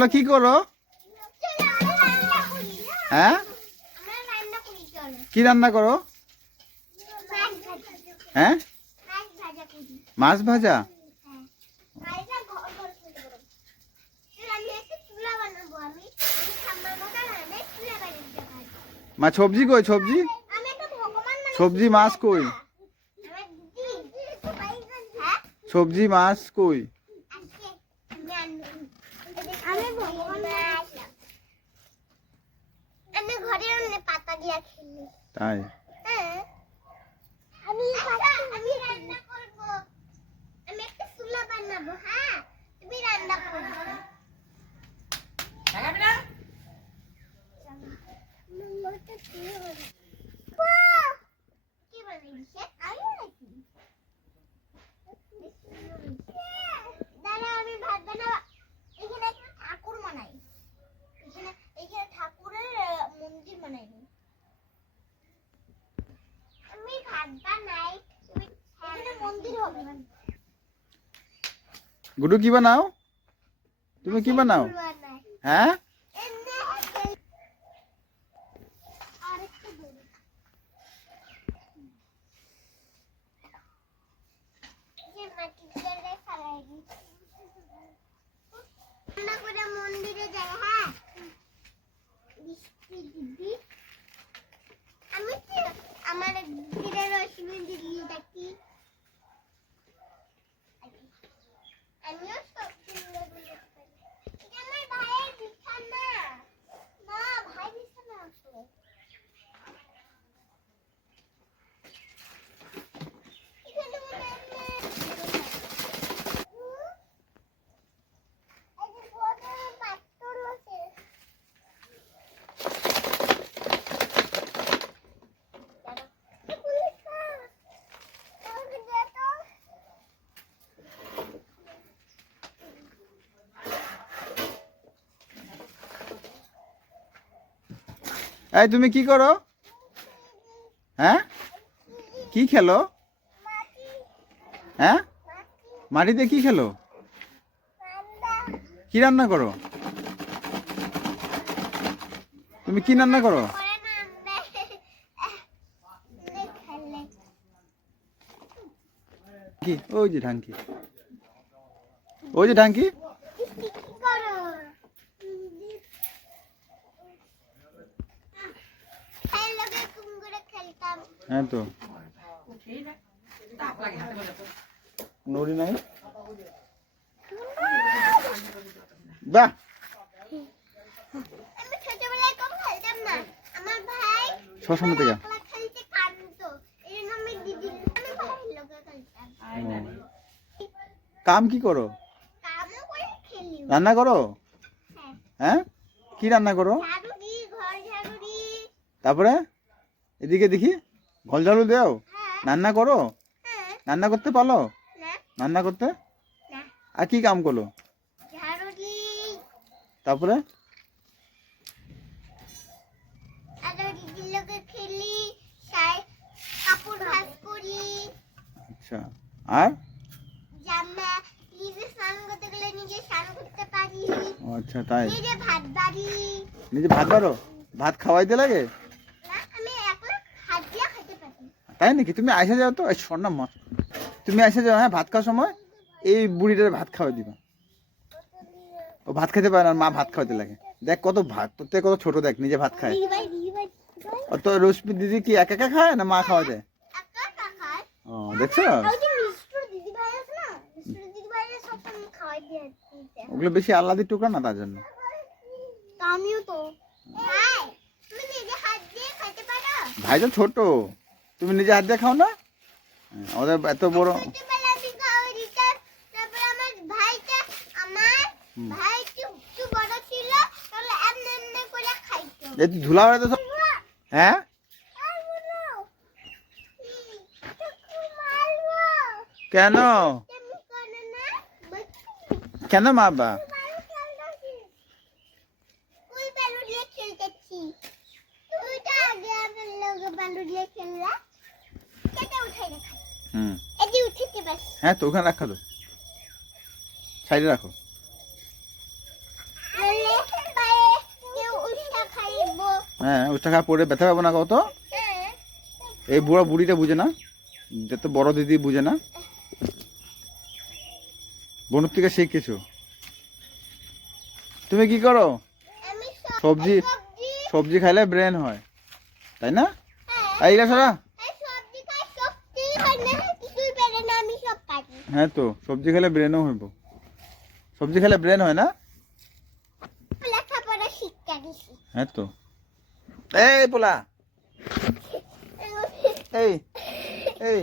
তোমরা কি করো? হ্যাঁ, কি রান্না করো? হ্যাঁ, মাছ ভাজা। মা সবজি কই? সবজি সবজি মাছ কই? সবজি মাছ কই? তাই গুডু কি বানাও? তুমি কি বানাও? হ্যাঁ, মন্দিরে যাই। হ্যাঁ, আমি আমার দিদির রশ্মি দিদি দেখি। আমিও সব আমার ভাইয়ের বিছানা। না, ভাই বিছানা আছে। এখানে মনে আছে এই যে বড় পাথর আছে। এই তুমি কি করো? হ্যাঁ, কি খেলো? হ্যাঁ, মাটিতে কি খেলো? কি রান্না করো? তুমি কি রান্না করো? কি ওই যে ঢাঙ্কি, ওই যে ঢাঙ্কি। হ্যাঁ তো নড়ি নাই। বাহ, শ্মশান থেকে কাম কি করো? রান্না করো? হ্যাঁ, কি রান্না করো? তারপরে এদিকে দেখি, ঘর ঝাড়ু দেও, রান্না করো? রান্না করতে পারো? রান্না করতে আর কি কাম করো? তারপরে আচ্ছা, আর আচ্ছা তাই নিজে ভাত বাড়ো? ভাত খাওয়াইতে লাগে তাই নাকি? তুমি আইসা যাও তো, স্বর্ণা মা, তুমি আইসা যাও। হ্যাঁ, ভাত খাওয়ার সময় এই বুড়িটার ভাত খাওয়াই দিবা। ও ভাত খেতে পারে না, মা ভাত খাওয়াতে লাগে। দেখ কত ভাত, তোর থেকে কত ছোট, দেখ নিজে ভাত খায়। ও তো রশ্মি দিদি কি একা একা খায় না মা খাওয়া দেয়? ও দেখছো, ওগুলো বেশি আল্লাদির টুকরা না, তার জন্য। ভাই তো ছোট, তুমি নিজে হাত দিয়ে খাও না? ওদের এত বড় ধুলা হয়ে তো। হ্যাঁ, কেন কেন মারবা? হ্যাঁ তো ওখানে রাখা তো, সাইডে রাখো। হ্যাঁ ওষুধটা খাওয়া পড়ে ব্যথা পাবো না কত। হ্যাঁ এই বুড়া বুড়িটা বুঝে না, যত বড় দিদি বুঝে না, বনুর থেকে শিখ কিছু। তুমি কি করো? আমি সবজি সবজি সবজি খাইলে ব্রেন হয়, তাই না? হ্যাঁ এই সরা। এই সবজি খাই শক্তি হয় না কিছুই পেরে না আমি সব পারি হ্যাঁ তো সবজি খেলে ব্রেনও হইব, সবজি খেলে ব্রেন হয় না। লেখাপড়া শিক্ষা দিছি হ্যাঁ তো। এই পোলা, এই এই